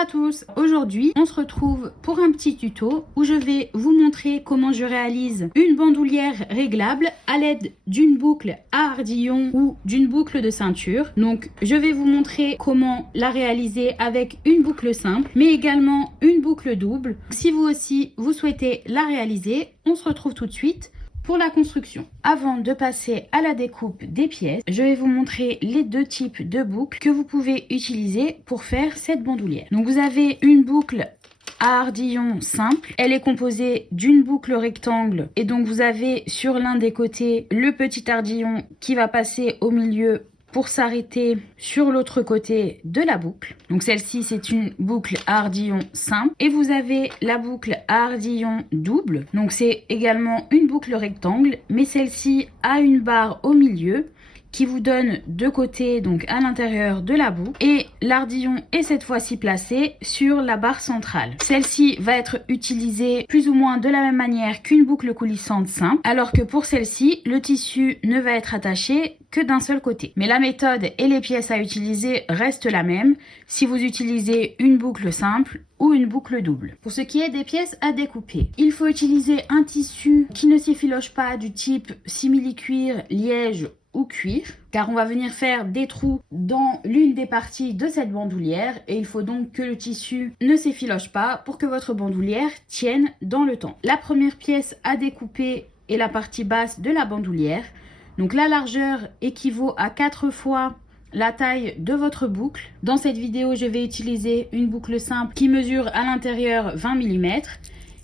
à tous, aujourd'hui on se retrouve pour un petit tuto où je vais vous montrer comment je réalise une bandoulière réglable à l'aide d'une boucle à ardillon ou d'une boucle de ceinture. Donc je vais vous montrer comment la réaliser avec une boucle simple mais également une boucle double. Si vous aussi vous souhaitez la réaliser, on se retrouve tout de suite pour la construction. Avant de passer à la découpe des pièces, je vais vous montrer les deux types de boucles que vous pouvez utiliser pour faire cette bandoulière. Donc vous avez une boucle à ardillon simple, elle est composée d'une boucle rectangle et donc vous avez sur l'un des côtés le petit ardillon qui va passer au milieu pour s'arrêter sur l'autre côté de la boucle. Donc celle-ci c'est une boucle à ardillon simple et vous avez la boucle à ardillon double. Donc c'est également une boucle rectangle mais celle-ci a une barre au milieu qui vous donne deux côtés donc à l'intérieur de la boucle et l'ardillon est cette fois-ci placé sur la barre centrale. Celle-ci va être utilisée plus ou moins de la même manière qu'une boucle coulissante simple alors que pour celle-ci le tissu ne va être attaché que d'un seul côté. Mais la méthode et les pièces à utiliser restent la même si vous utilisez une boucle simple ou une boucle double. Pour ce qui est des pièces à découper, il faut utiliser un tissu qui ne s'effiloche pas du type simili-cuir, liège ou cuir, car on va venir faire des trous dans l'une des parties de cette bandoulière et il faut donc que le tissu ne s'effiloche pas pour que votre bandoulière tienne dans le temps. La première pièce à découper est la partie basse de la bandoulière. Donc la largeur équivaut à 4 fois la taille de votre boucle. Dans cette vidéo, je vais utiliser une boucle simple qui mesure à l'intérieur 20 mm.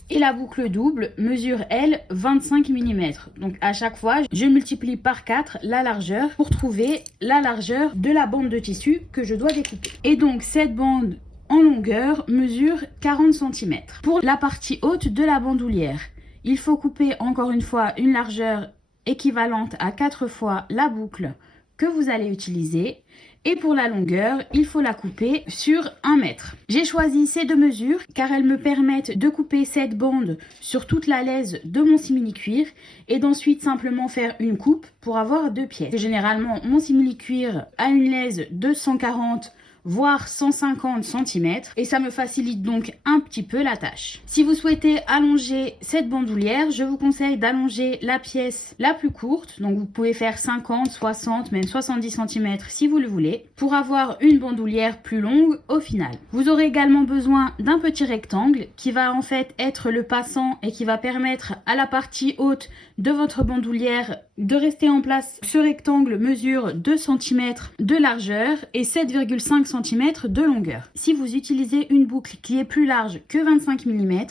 Et la boucle double mesure, elle, 25 mm. Donc à chaque fois, je multiplie par 4 la largeur pour trouver la largeur de la bande de tissu que je dois découper. Et donc cette bande en longueur mesure 40 cm. Pour la partie haute de la bandoulière, il faut couper encore une fois une largeur équivalente à 4 fois la boucle que vous allez utiliser. Et pour la longueur, il faut la couper sur 1 mètre. J'ai choisi ces deux mesures car elles me permettent de couper cette bande sur toute la lèse de mon simili-cuir et d'ensuite simplement faire une coupe pour avoir deux pièces. Généralement, mon simili-cuir a une lèse de 140 voire 150 cm et ça me facilite donc un petit peu la tâche. Si vous souhaitez allonger cette bandoulière, je vous conseille d'allonger la pièce la plus courte, donc vous pouvez faire 50, 60, même 70 cm si vous le voulez, pour avoir une bandoulière plus longue au final. Vous aurez également besoin d'un petit rectangle qui va en fait être le passant et qui va permettre à la partie haute de votre bandoulière de rester en place. Ce rectangle mesure 2 cm de largeur et 7,5 cm de longueur. Si vous utilisez une boucle qui est plus large que 25 mm,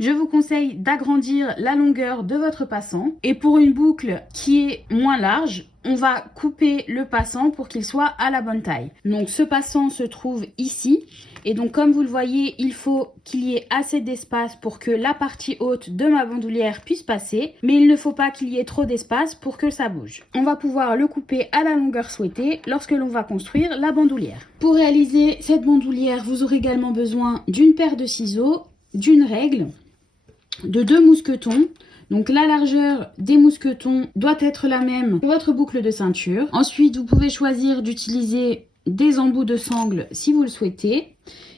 je vous conseille d'agrandir la longueur de votre passant. Et pour une boucle qui est moins large, on va couper le passant pour qu'il soit à la bonne taille. Donc ce passant se trouve ici. Et donc comme vous le voyez, il faut qu'il y ait assez d'espace pour que la partie haute de ma bandoulière puisse passer. Mais il ne faut pas qu'il y ait trop d'espace pour que ça bouge. On va pouvoir le couper à la longueur souhaitée lorsque l'on va construire la bandoulière. Pour réaliser cette bandoulière, vous aurez également besoin d'une paire de ciseaux, d'une règle, de 2 mousquetons. Donc la largeur des mousquetons doit être la même que votre boucle de ceinture. Ensuite, vous pouvez choisir d'utiliser des embouts de sangle si vous le souhaitez.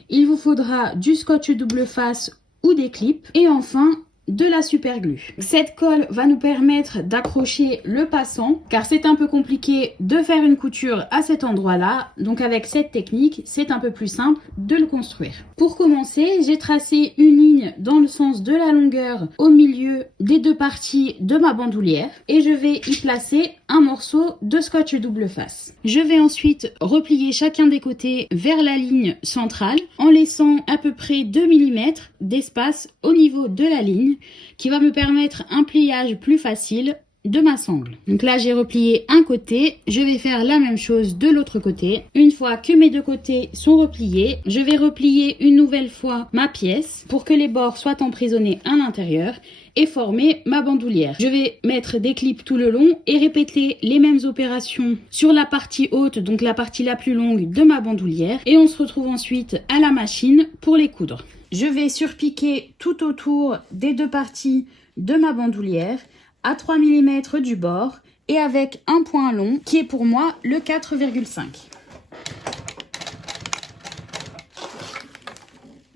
Il vous faudra du scotch double face ou des clips. Et enfin, de la super glue. Cette colle va nous permettre d'accrocher le passant car c'est un peu compliqué de faire une couture à cet endroit là, donc avec cette technique c'est un peu plus simple de le construire. Pour commencer, j'ai tracé une ligne dans le sens de la longueur au milieu des deux parties de ma bandoulière et je vais y placer un morceau de scotch double face. Je vais ensuite replier chacun des côtés vers la ligne centrale en laissant à peu près 2 mm d'espace au niveau de la ligne qui va me permettre un pliage plus facile de ma sangle. Donc là j'ai replié un côté, je vais faire la même chose de l'autre côté. Une fois que mes deux côtés sont repliés, je vais replier une nouvelle fois ma pièce pour que les bords soient emprisonnés à l'intérieur et former ma bandoulière. Je vais mettre des clips tout le long et répéter les mêmes opérations sur la partie haute, donc la partie la plus longue de ma bandoulière et on se retrouve ensuite à la machine pour les coudre. Je vais surpiquer tout autour des deux parties de ma bandoulière à 3 mm du bord et avec un point long qui est pour moi le 4,5.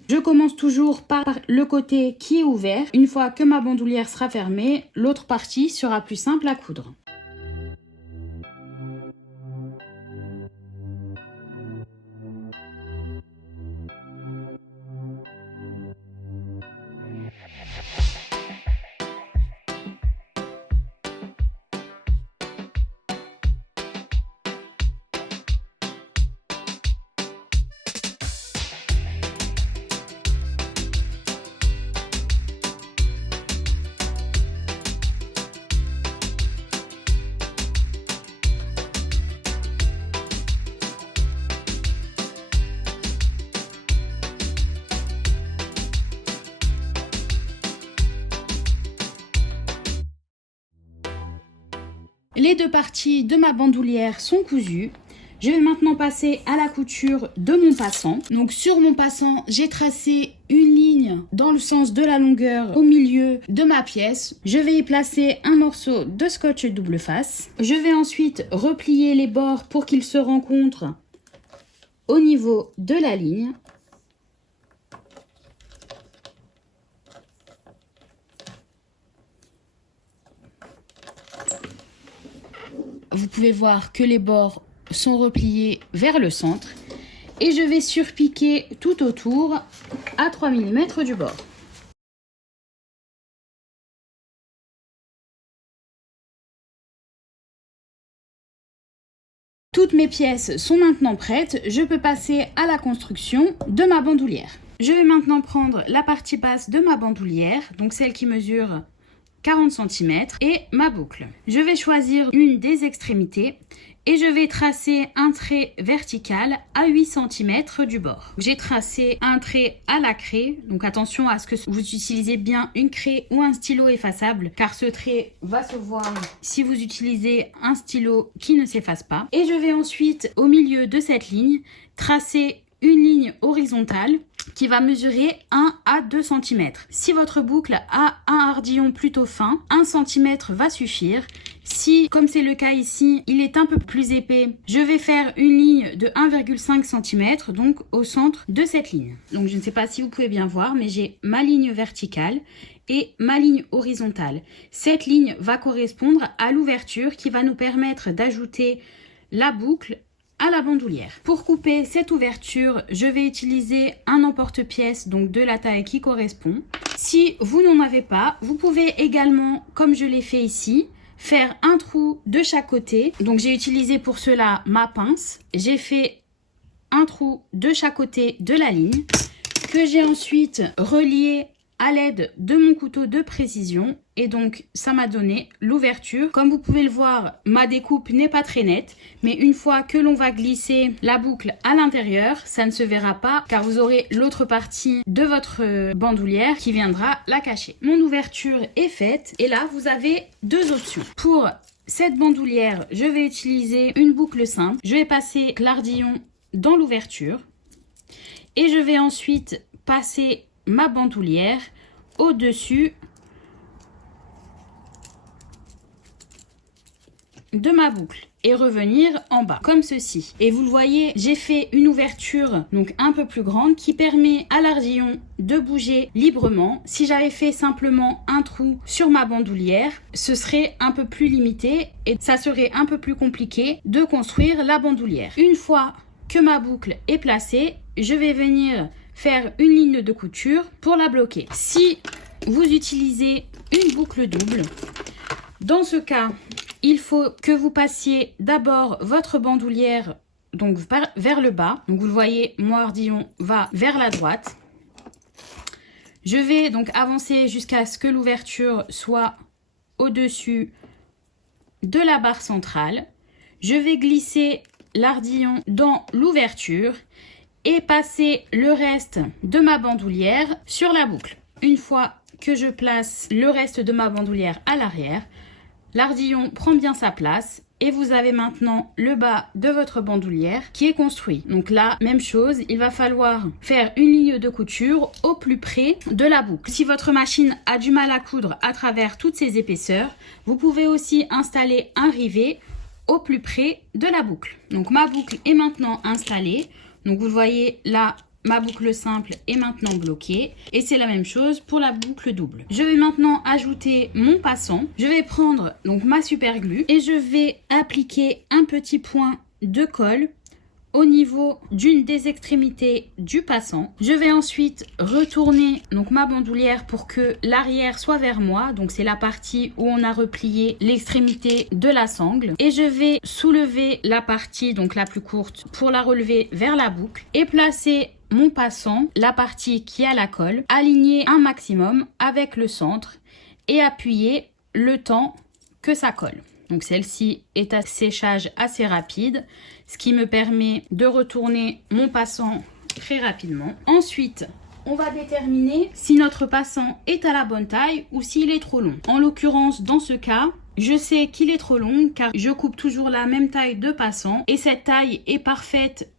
Je commence toujours par le côté qui est ouvert. Une fois que ma bandoulière sera fermée, l'autre partie sera plus simple à coudre. Les deux parties de ma bandoulière sont cousues. Je vais maintenant passer à la couture de mon passant. Donc sur mon passant, j'ai tracé une ligne dans le sens de la longueur au milieu de ma pièce. Je vais y placer un morceau de scotch double face. Je vais ensuite replier les bords pour qu'ils se rencontrent au niveau de la ligne. Vous pouvez voir que les bords sont repliés vers le centre et je vais surpiquer tout autour à 3 mm du bord. Toutes mes pièces sont maintenant prêtes, je peux passer à la construction de ma bandoulière. Je vais maintenant prendre la partie basse de ma bandoulière, donc celle qui mesure 40 cm et ma boucle. Je vais choisir une des extrémités et je vais tracer un trait vertical à 8 cm du bord. J'ai tracé un trait à la craie, donc attention à ce que vous utilisez bien une craie ou un stylo effaçable car ce trait va se voir si vous utilisez un stylo qui ne s'efface pas. Et je vais ensuite au milieu de cette ligne tracer une ligne horizontale qui va mesurer 1 à 2 cm. Si votre boucle a un ardillon plutôt fin, 1 cm va suffire. Si, comme c'est le cas ici, il est un peu plus épais, je vais faire une ligne de 1,5 cm, donc au centre de cette ligne. Donc je ne sais pas si vous pouvez bien voir, mais j'ai ma ligne verticale et ma ligne horizontale. Cette ligne va correspondre à l'ouverture qui va nous permettre d'ajouter la boucle à la bandoulière. Pour couper cette ouverture, je vais utiliser un emporte-pièce, donc de la taille qui correspond. Si vous n'en avez pas, vous pouvez également, comme je l'ai fait ici, faire un trou de chaque côté. Donc j'ai utilisé pour cela ma pince. J'ai fait un trou de chaque côté de la ligne que j'ai ensuite relié à l'aide de mon couteau de précision et donc ça m'a donné l'ouverture. Comme vous pouvez le voir, ma découpe n'est pas très nette, mais une fois que l'on va glisser la boucle à l'intérieur, ça ne se verra pas car vous aurez l'autre partie de votre bandoulière qui viendra la cacher. Mon ouverture est faite et là vous avez deux options. Pour cette bandoulière, je vais utiliser une boucle simple. Je vais passer l'ardillon dans l'ouverture et je vais ensuite passer ma bandoulière au-dessus de ma boucle et revenir en bas comme ceci. Et vous le voyez, j'ai fait une ouverture donc un peu plus grande qui permet à l'ardillon de bouger librement. Si j'avais fait simplement un trou sur ma bandoulière, ce serait un peu plus limité et ça serait un peu plus compliqué de construire la bandoulière. Une fois que ma boucle est placée, je vais venir faire une ligne de couture pour la bloquer. Si vous utilisez une boucle double, dans ce cas, il faut que vous passiez d'abord votre bandoulière donc vers le bas. Donc vous le voyez, mon ardillon va vers la droite. Je vais donc avancer jusqu'à ce que l'ouverture soit au-dessus de la barre centrale. Je vais glisser l'ardillon dans l'ouverture et passer le reste de ma bandoulière sur la boucle. Une fois que je place le reste de ma bandoulière à l'arrière, l'ardillon prend bien sa place et vous avez maintenant le bas de votre bandoulière qui est construit. Donc là, même chose, il va falloir faire une ligne de couture au plus près de la boucle. Si votre machine a du mal à coudre à travers toutes ces épaisseurs, vous pouvez aussi installer un rivet au plus près de la boucle. Donc ma boucle est maintenant installée. Donc vous le voyez là, ma boucle simple est maintenant bloquée et c'est la même chose pour la boucle double. Je vais maintenant ajouter mon passant. Je vais prendre donc ma super glue et je vais appliquer un petit point de colle au niveau d'une des extrémités du passant. Je vais ensuite retourner donc ma bandoulière pour que l'arrière soit vers moi. Donc c'est la partie où on a replié l'extrémité de la sangle. Et je vais soulever la partie donc la plus courte pour la relever vers la boucle et placer mon passant, la partie qui a la colle, aligner un maximum avec le centre et appuyer le temps que ça colle. Donc celle-ci est à séchage assez rapide, ce qui me permet de retourner mon passant très rapidement. Ensuite, on va déterminer si notre passant est à la bonne taille ou s'il est trop long. En l'occurrence, dans ce cas, je sais qu'il est trop long car je coupe toujours la même taille de passant et cette taille est parfaite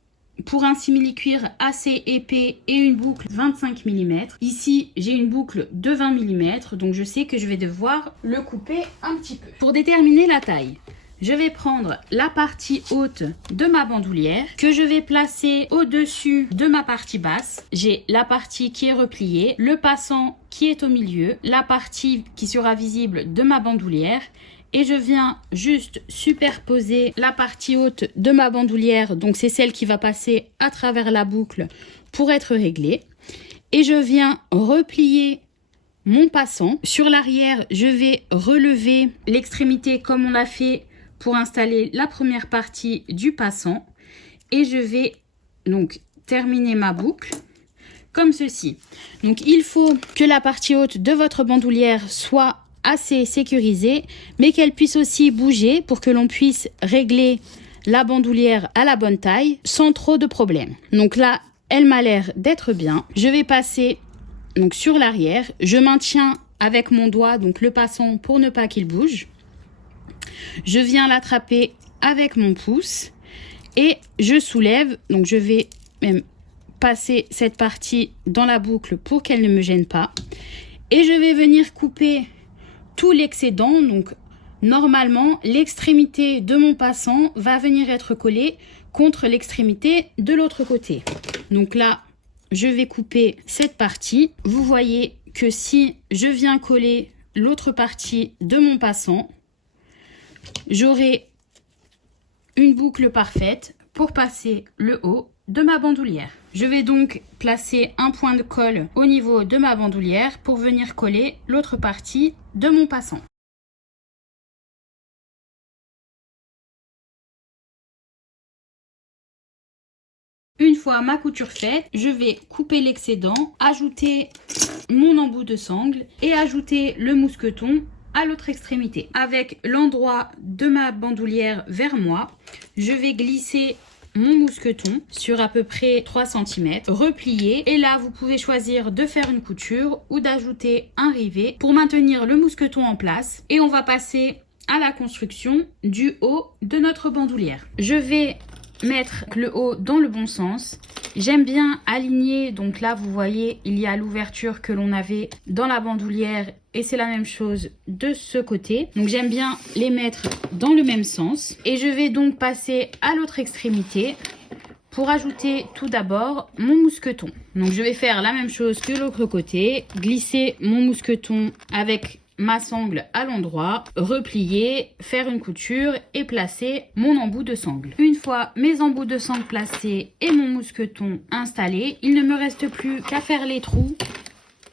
pour un simili-cuir assez épais et une boucle 25 mm. Ici, j'ai une boucle de 20 mm, donc je sais que je vais devoir le couper un petit peu. Pour déterminer la taille, je vais prendre la partie haute de ma bandoulière que je vais placer au-dessus de ma partie basse. J'ai la partie qui est repliée, le passant qui est au milieu, la partie qui sera visible de ma bandoulière. Et je viens juste superposer la partie haute de ma bandoulière, donc c'est celle qui va passer à travers la boucle pour être réglée. Et je viens replier mon passant. Sur l'arrière, je vais relever l'extrémité comme on l'a fait pour installer la première partie du passant. Et je vais donc terminer ma boucle comme ceci. Donc il faut que la partie haute de votre bandoulière soit assez sécurisée, mais qu'elle puisse aussi bouger pour que l'on puisse régler la bandoulière à la bonne taille sans trop de problèmes. Donc là, elle m'a l'air d'être bien. Je vais passer donc sur l'arrière. Je maintiens avec mon doigt donc le passant pour ne pas qu'il bouge. Je viens l'attraper avec mon pouce et je soulève. Donc je vais même passer cette partie dans la boucle pour qu'elle ne me gêne pas. Et je vais venir couper tout l'excédent. Donc normalement l'extrémité de mon passant va venir être collée contre l'extrémité de l'autre côté. Donc là je vais couper cette partie. Vous voyez que si je viens coller l'autre partie de mon passant, j'aurai une boucle parfaite pour passer le haut de ma bandoulière. Je vais donc placer un point de colle au niveau de ma bandoulière pour venir coller l'autre partie de mon passant. Une fois ma couture faite, je vais couper l'excédent, ajouter mon embout de sangle et ajouter le mousqueton à l'autre extrémité. Avec l'endroit de ma bandoulière vers moi, je vais glisser mon mousqueton sur à peu près 3 cm, replier, et là vous pouvez choisir de faire une couture ou d'ajouter un rivet pour maintenir le mousqueton en place, et on va passer à la construction du haut de notre bandoulière. Je vais mettre le haut dans le bon sens. J'aime bien aligner, donc là vous voyez il y a l'ouverture que l'on avait dans la bandoulière et c'est la même chose de ce côté. Donc j'aime bien les mettre dans le même sens et je vais donc passer à l'autre extrémité pour ajouter tout d'abord mon mousqueton. Donc je vais faire la même chose que l'autre côté, glisser mon mousqueton avec ma sangle à l'endroit, replier, faire une couture et placer mon embout de sangle. Une fois mes embouts de sangle placés et mon mousqueton installé, il ne me reste plus qu'à faire les trous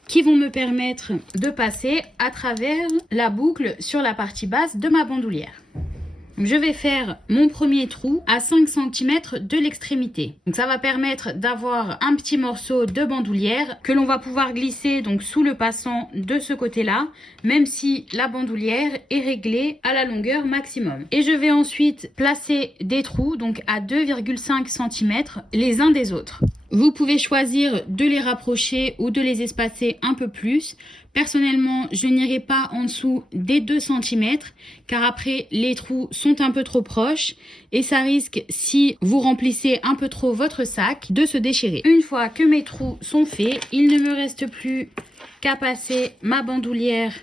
qui vont me permettre de passer à travers la boucle sur la partie basse de ma bandoulière. Je vais faire mon premier trou à 5 cm de l'extrémité. Donc ça va permettre d'avoir un petit morceau de bandoulière que l'on va pouvoir glisser donc sous le passant de ce côté-là, même si la bandoulière est réglée à la longueur maximum. Et je vais ensuite placer des trous donc à 2,5 cm les uns des autres. Vous pouvez choisir de les rapprocher ou de les espacer un peu plus. Personnellement, je n'irai pas en dessous des 2 cm car après les trous sont un peu trop proches et ça risque, si vous remplissez un peu trop votre sac, de se déchirer. Une fois que mes trous sont faits, il ne me reste plus qu'à passer ma bandoulière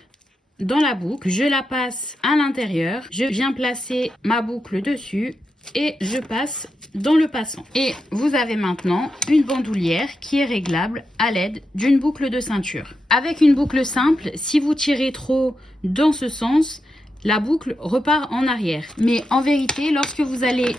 dans la boucle. Je la passe à l'intérieur, je viens placer ma boucle dessus et je passe dans le passant. Et vous avez maintenant une bandoulière qui est réglable à l'aide d'une boucle de ceinture. Avec une boucle simple, si vous tirez trop dans ce sens, la boucle repart en arrière. Mais en vérité, lorsque vous allez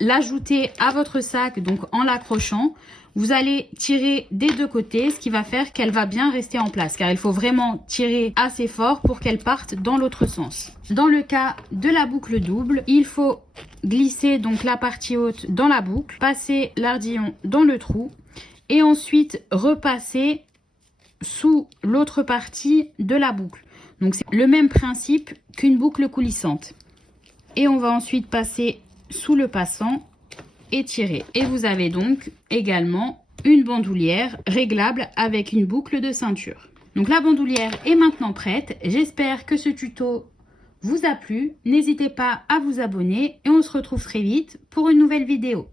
l'ajouter à votre sac, donc en l'accrochant, vous allez tirer des deux côtés, ce qui va faire qu'elle va bien rester en place, car il faut vraiment tirer assez fort pour qu'elle parte dans l'autre sens. Dans le cas de la boucle double, il faut glisser donc la partie haute dans la boucle, passer l'ardillon dans le trou et ensuite repasser sous l'autre partie de la boucle. Donc c'est le même principe qu'une boucle coulissante. Et on va ensuite passer sous le passant et tirer. Et vous avez donc également une bandoulière réglable avec une boucle de ceinture. Donc la bandoulière est maintenant prête. J'espère que ce tuto vous a plu. N'hésitez pas à vous abonner et on se retrouve très vite pour une nouvelle vidéo.